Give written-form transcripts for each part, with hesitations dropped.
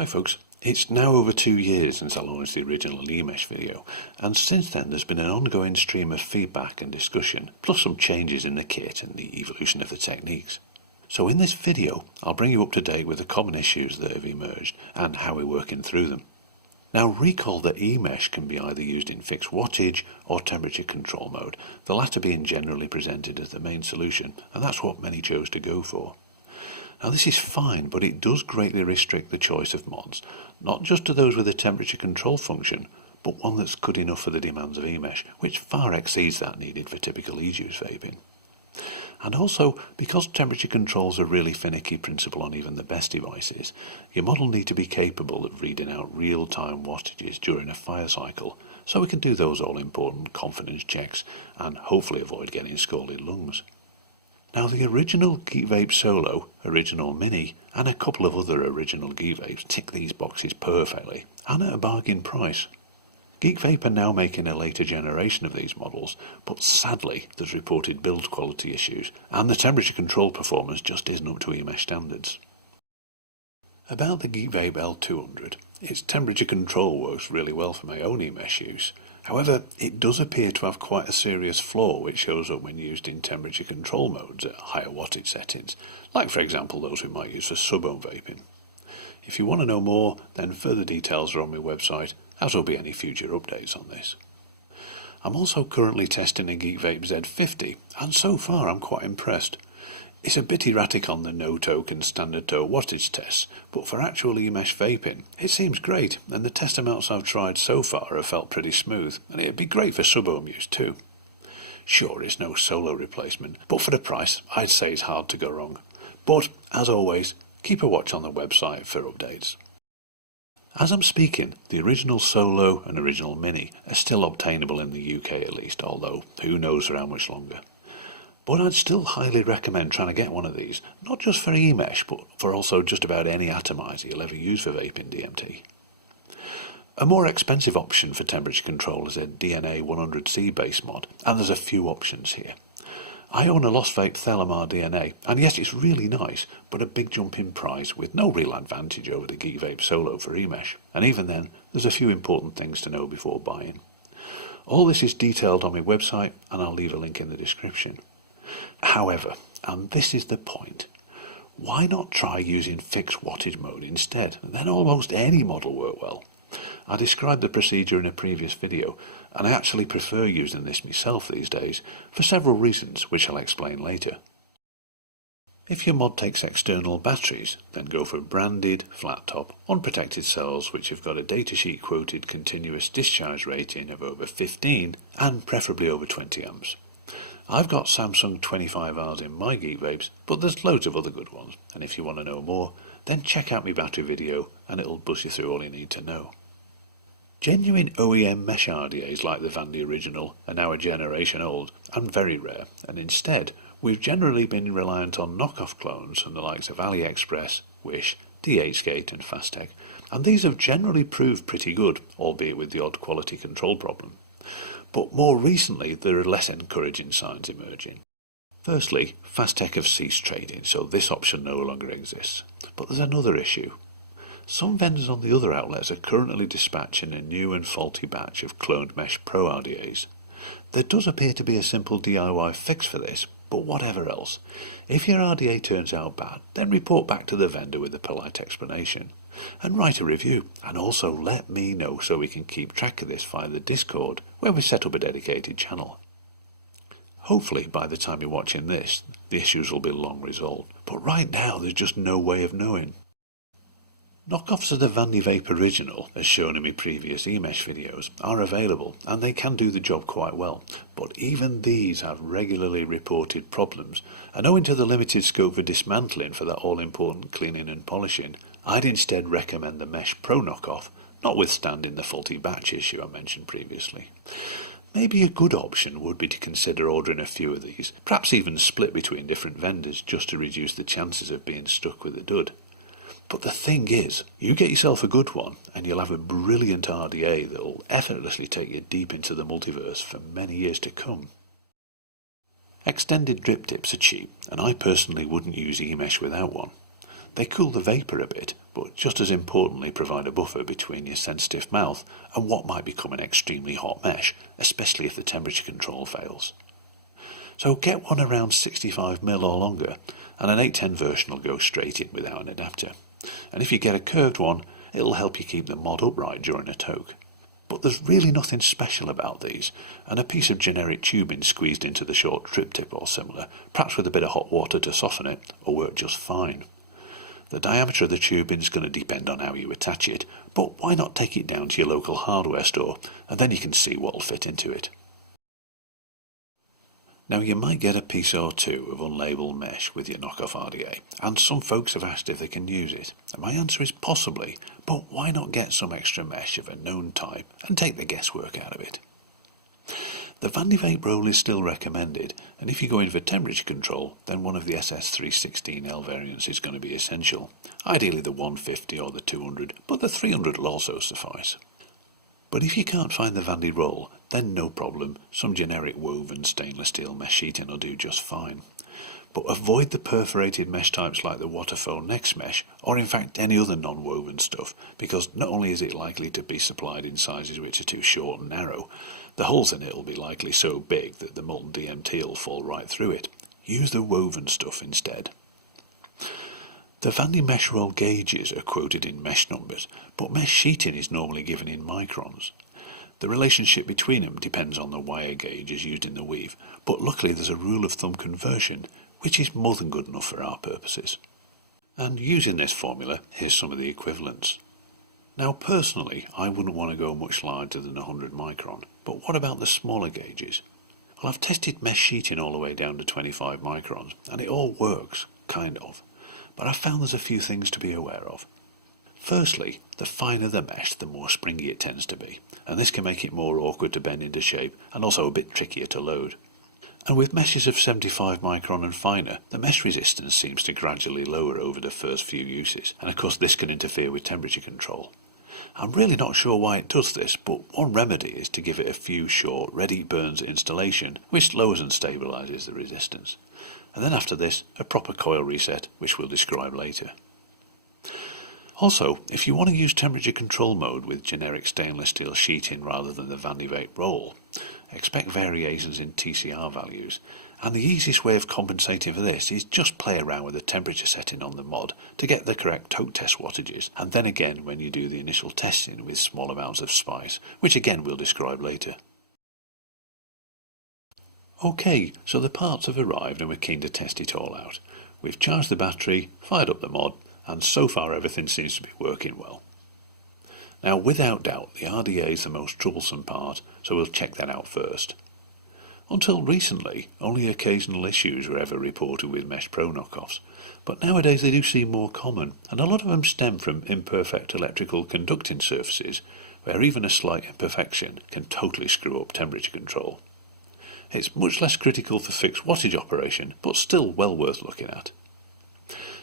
Hi folks, it's now over 2 years since I launched the original Emesh video, and since then there's been an ongoing stream of feedback and discussion, plus some changes in the kit and the evolution of the techniques. So in this video, I'll bring you up to date with the common issues that have emerged and how we're working through them. Now recall that Emesh can be either used in fixed wattage or temperature control mode, the latter being generally presented as the main solution, and that's what many chose to go for. Now this is fine, but it does greatly restrict the choice of mods, not just to those with a temperature control function, but one that's good enough for the demands of Emesh, which far exceeds that needed for typical e-juice vaping. And also, because temperature control is a really finicky principle on even the best devices, your mod will need to be capable of reading out real-time wattages during a fire cycle, so we can do those all-important confidence checks and hopefully avoid getting scalded lungs. Now the original Geek Vape Solo, original Mini, and a couple of other original Geek Vapes tick these boxes perfectly, and at a bargain price. Geek Vape are now making a later generation of these models, but sadly there's reported build quality issues, and the temperature control performance just isn't up to Emesh standards. About the Geek Vape L200, its temperature control works really well for my own Emesh use. However, it does appear to have quite a serious flaw which shows up when used in temperature control modes at higher wattage settings, like for example those we might use for sub-ohm vaping. If you want to know more, then further details are on my website, as will be any future updates on this. I'm also currently testing a Geek Vape Z50, and so far I'm quite impressed. It's a bit erratic on the no Toke and standard toe wattage tests, but for actual Emesh vaping, it seems great, and the test amounts I've tried so far have felt pretty smooth, and it'd be great for sub-ohm use too. Sure, it's no solo replacement, but for the price, I'd say it's hard to go wrong. But, as always, keep a watch on the website for updates. As I'm speaking, the original Solo and original Mini are still obtainable in the UK at least, although who knows for how much longer. But I'd still highly recommend trying to get one of these, not just for Emesh, but for also just about any atomizer you'll ever use for vaping DMT. A more expensive option for temperature control is a DNA 100C base mod, and there's a few options here. I own a Lost Vape Thelamar DNA, and yes, it's really nice, but a big jump in price with no real advantage over the Geek Vape Solo for Emesh, and even then, there's a few important things to know before buying. All this is detailed on my website, and I'll leave a link in the description. However, and this is the point, why not try using fixed wattage mode instead? Then almost any mod will work well. I described the procedure in a previous video, and I actually prefer using this myself these days, for several reasons which I'll explain later. If your mod takes external batteries, then go for branded, flat top, unprotected cells which have got a datasheet quoted continuous discharge rating of over 15 and preferably over 20 amps. I've got Samsung 25Rs in my Geek Vapes, but there's loads of other good ones, and if you want to know more, then check out my battery video and it'll buzz you through all you need to know. Genuine OEM mesh RDAs like the Vandy Original are now a generation old and very rare, and instead we've generally been reliant on knockoff clones from the likes of AliExpress, Wish, DHgate and Fastech, and these have generally proved pretty good, albeit with the odd quality control problem. But more recently there are less encouraging signs emerging. Firstly, Fastech have ceased trading, so this option no longer exists. But there's another issue. Some vendors on the other outlets are currently dispatching a new and faulty batch of cloned Mesh Pro RDAs. There does appear to be a simple DIY fix for this, but whatever else, if your RDA turns out bad, then report back to the vendor with a polite explanation. And write a review, and also let me know so we can keep track of this via the Discord, where we set up a dedicated channel. Hopefully by the time you're watching this, the issues will be long resolved, but right now there's just no way of knowing. Knockoffs of the Vandy Vape Original, as shown in my previous Emesh videos, are available and they can do the job quite well, but even these have regularly reported problems, and owing to the limited scope for dismantling for that all-important cleaning and polishing, I'd instead recommend the Mesh Pro knockoff, notwithstanding the faulty batch issue I mentioned previously. Maybe a good option would be to consider ordering a few of these, perhaps even split between different vendors just to reduce the chances of being stuck with a dud. But the thing is, you get yourself a good one and you'll have a brilliant RDA that'll effortlessly take you deep into the multiverse for many years to come. Extended drip tips are cheap, and I personally wouldn't use Emesh without one. They cool the vapour a bit, but just as importantly provide a buffer between your sensitive mouth and what might become an extremely hot mesh, especially if the temperature control fails. So get one around 65mm or longer, and an 810 version will go straight in without an adapter. And if you get a curved one, it'll help you keep the mod upright during a toke. But there's really nothing special about these, and a piece of generic tubing squeezed into the short driptip or similar, perhaps with a bit of hot water to soften it, will work just fine. The diameter of the tubing is going to depend on how you attach it, but why not take it down to your local hardware store, and then you can see what will fit into it. Now you might get a piece or two of unlabelled mesh with your knockoff RDA, and some folks have asked if they can use it, and my answer is possibly, but why not get some extra mesh of a known type and take the guesswork out of it? The Vape roll is still recommended, and if you're going for temperature control, then one of the SS316L variants is going to be essential, ideally the 150 or the 200, but the 300 will also suffice. But if you can't find the Vandy roll, then no problem, some generic woven stainless steel mesh sheeting will do just fine. But avoid the perforated mesh types like the Waterfall Next Mesh, or in fact any other non-woven stuff, because not only is it likely to be supplied in sizes which are too short and narrow, the holes in it will be likely so big that the molten DMT will fall right through it. Use the woven stuff instead. The Vandy mesh roll gauges are quoted in mesh numbers, but mesh sheeting is normally given in microns. The relationship between them depends on the wire gauges used in the weave, but luckily there's a rule of thumb conversion, which is more than good enough for our purposes. And using this formula, here's some of the equivalents. Now personally, I wouldn't want to go much larger than 100 micron, but what about the smaller gauges? Well, I've tested mesh sheeting all the way down to 25 microns, and it all works, kind of. But I found there's a few things to be aware of. Firstly, the finer the mesh, the more springy it tends to be, and this can make it more awkward to bend into shape and also a bit trickier to load. And with meshes of 75 micron and finer, the mesh resistance seems to gradually lower over the first few uses, and of course this can interfere with temperature control. I'm really not sure why it does this, but one remedy is to give it a few short ready burns installation, which lowers and stabilises the resistance. And then after this, a proper coil reset, which we'll describe later. Also, if you want to use temperature control mode with generic stainless steel sheeting rather than the Vape roll, expect variations in TCR values, and the easiest way of compensating for this is just play around with the temperature setting on the mod to get the correct toke test wattages, and then again when you do the initial testing with small amounts of spice, which again we'll describe later. Okay, so the parts have arrived and we're keen to test it all out. We've charged the battery, fired up the mod, and so far everything seems to be working well. Now without doubt the RDA is the most troublesome part, so we'll check that out first. Until recently, only occasional issues were ever reported with Mesh Pro knockoffs, but nowadays they do seem more common, and a lot of them stem from imperfect electrical conducting surfaces, where even a slight imperfection can totally screw up temperature control. It's much less critical for fixed wattage operation, but still well worth looking at.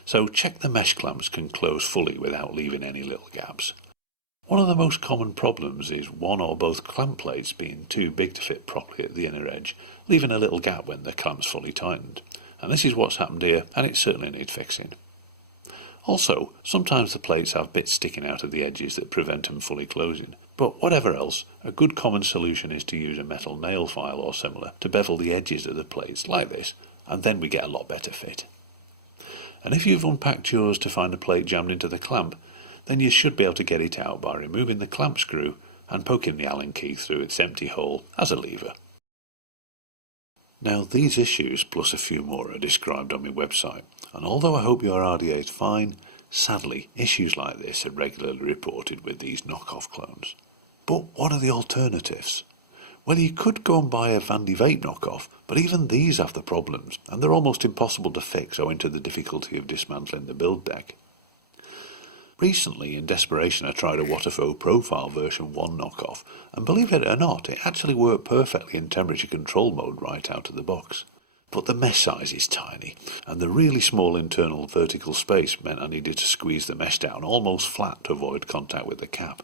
So check the mesh clamps can close fully without leaving any little gaps. One of the most common problems is one or both clamp plates being too big to fit properly at the inner edge, leaving a little gap when the clamp's fully tightened. And this is what's happened here, and it certainly needs fixing. Also, sometimes the plates have bits sticking out of the edges that prevent them fully closing. But whatever else, a good common solution is to use a metal nail file or similar to bevel the edges of the plates like this, and then we get a lot better fit. And if you've unpacked yours to find a plate jammed into the clamp, then you should be able to get it out by removing the clamp screw and poking the Allen key through its empty hole as a lever. Now these issues plus a few more are described on my website, and although I hope your RDA is fine, sadly issues like this are regularly reported with these knockoff clones. But what are the alternatives? Well, you could go and buy a Vape knockoff, but even these have the problems, and they're almost impossible to fix owing to the difficulty of dismantling the build deck. Recently, in desperation, I tried a Wattage Profile version 1 knockoff, and believe it or not, it actually worked perfectly in temperature control mode right out of the box. But the mesh size is tiny, and the really small internal vertical space meant I needed to squeeze the mesh down almost flat to avoid contact with the cap.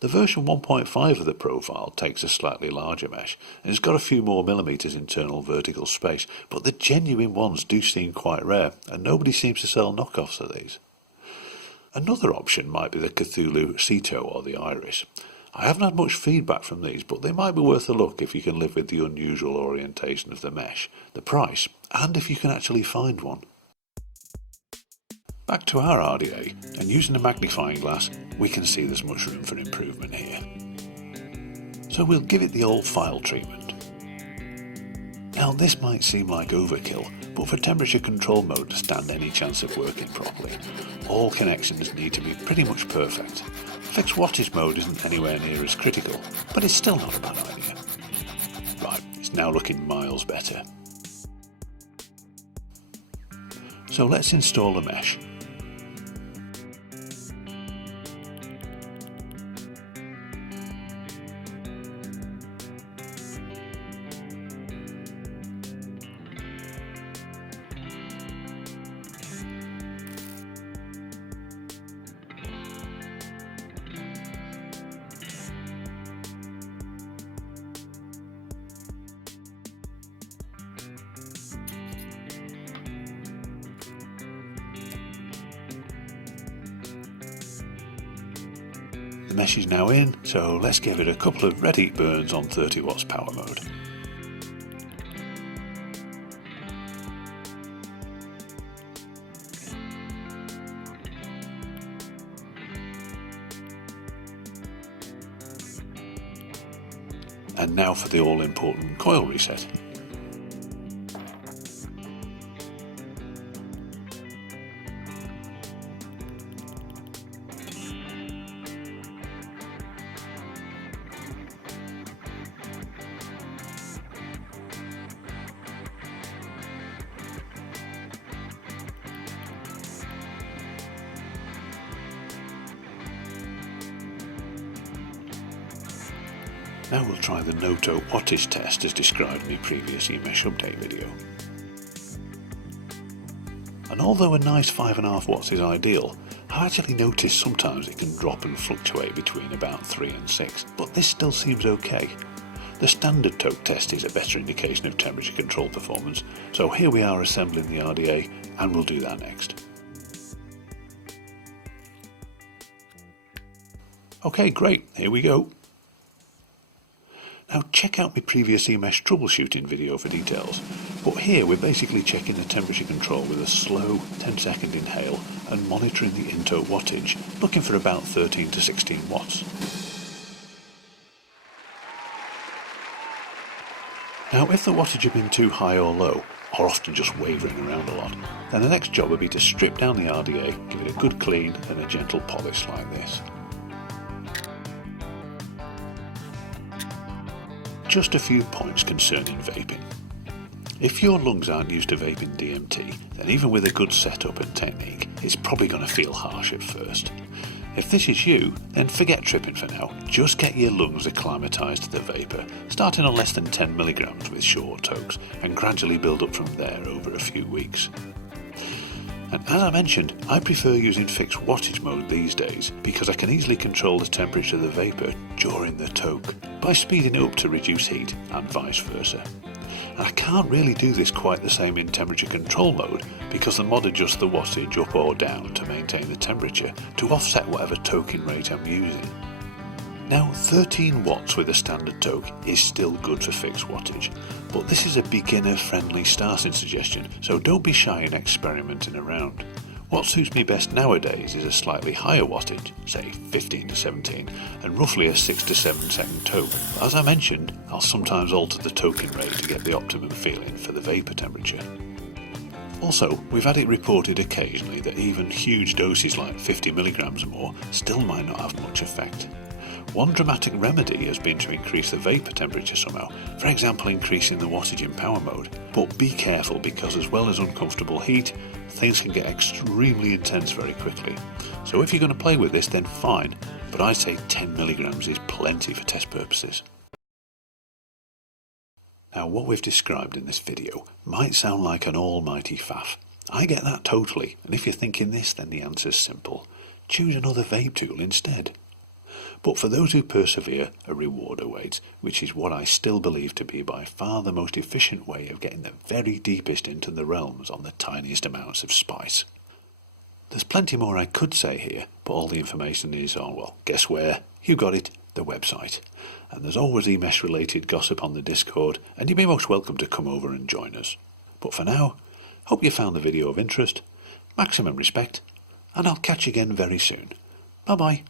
The version 1.5 of the profile takes a slightly larger mesh and it's got a few more millimetres internal vertical space, but the genuine ones do seem quite rare and nobody seems to sell knockoffs of these. Another option might be the Cthulhu Ceto or the Iris. I haven't had much feedback from these, but they might be worth a look if you can live with the unusual orientation of the mesh, the price, and if you can actually find one. Back to our RDA, and using a magnifying glass, we can see there's much room for improvement here. So we'll give it the old file treatment. Now this might seem like overkill, but for temperature control mode to stand any chance of working properly, all connections need to be pretty much perfect. Fixed wattage mode isn't anywhere near as critical, but it's still not a bad idea. Right, it's now looking miles better. So let's install the mesh. The mesh is now in, so let's give it a couple of red heat burns on 30 watts power mode. And now for the all-important coil reset. Now we'll try the no-toke wattage test as described in the previous Emesh update video. And although a nice 5.5 watts is ideal, I actually notice sometimes it can drop and fluctuate between about 3 and 6, but this still seems okay. The standard toke test is a better indication of temperature control performance, so here we are assembling the RDA and we'll do that next. Okay, great, here we go. Now check out my previous Emesh troubleshooting video for details, but here we're basically checking the temperature control with a slow 10-second inhale and monitoring the in-toke wattage, looking for about 13 to 16 watts. Now if the wattage had been too high or low, or often just wavering around a lot, then the next job would be to strip down the RDA, give it a good clean and a gentle polish like this. Just a few points concerning vaping. If your lungs aren't used to vaping DMT, then even with a good setup and technique, it's probably going to feel harsh at first. If this is you, then forget tripping for now, just get your lungs acclimatised to the vapour, starting on less than 10 milligrams with short tokes, and gradually build up from there over a few weeks. And as I mentioned, I prefer using fixed wattage mode these days because I can easily control the temperature of the vapour during the toke by speeding it up to reduce heat and vice versa. And I can't really do this quite the same in temperature control mode because the mod adjusts the wattage up or down to maintain the temperature to offset whatever toking rate I'm using. Now 13 watts with a standard toke is still good for fixed wattage, but this is a beginner friendly starting suggestion, so don't be shy in experimenting around. What suits me best nowadays is a slightly higher wattage, say 15 to 17, and roughly a 6 to 7 second toke. But as I mentioned, I'll sometimes alter the toking rate to get the optimum feeling for the vapour temperature. Also, we've had it reported occasionally that even huge doses like 50 milligrams or more still might not have much effect. One dramatic remedy has been to increase the vapour temperature somehow, for example increasing the wattage in power mode. But be careful because as well as uncomfortable heat, things can get extremely intense very quickly. So if you're going to play with this then fine, but I say 10 milligrams is plenty for test purposes. Now what we've described in this video might sound like an almighty faff. I get that totally, and if you're thinking this then the answer's simple. Choose another vape tool instead. But for those who persevere, a reward awaits, which is what I still believe to be by far the most efficient way of getting the very deepest into the realms on the tiniest amounts of spice. There's plenty more I could say here, but all the information is on, well, guess where? You got it, the website. And there's always Emesh related gossip on the Discord, and you'd be most welcome to come over and join us. But for now, hope you found the video of interest, maximum respect, and I'll catch you again very soon. Bye bye.